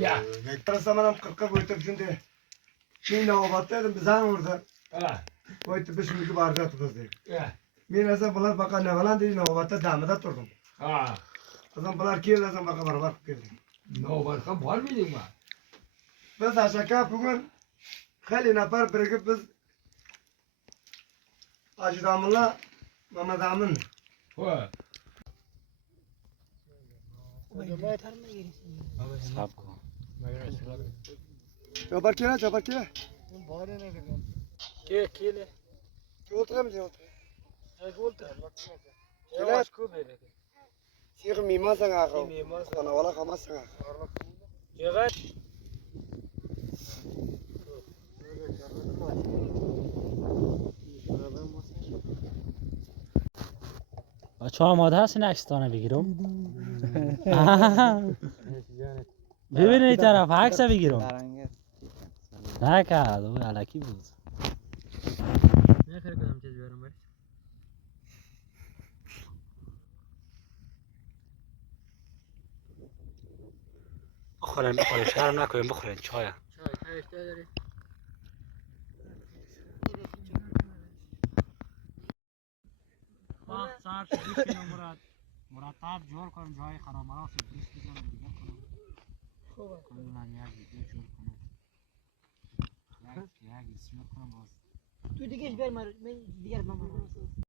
Ya. Tarasa manam 40'a koyup şimdi. Şimdi obattaydım bizden orada. Ha. Koyup biz şimdi barda tutuzdu. Ya. Men esa bular baqa ne falan deydi obatta damida turdum. Ha. Azam bular keldi azam baqa barabar keldi. Navbatga bormaydingmi? Biz ashaka bugun xeyli nafar birikib biz Ajdamullo Mamad Amin Ha. Jabbar kela. Kele. O'tiramiz, o'tir. Yavaş kubere. Siq mimasan aqo. Miyman. Sana wala qamasan aqo. Yavaş. بچه ها آماده هستین عکستانه بگیرم ببینید این طرف عکس بگیرم نکرد او علکی بود نخیر کدام چیز بیارم باش. بخورین شرم نکنین بخورین چای Çay اشتها داری؟ سر شدید مرتب جور کنم جای خراب مراسم بریش بزنم دیگه کنم خوبه. کلا یک ویدیو جور کنم یک اسمیت کنم باز تو دیگه اش بیار من دیگر مامان.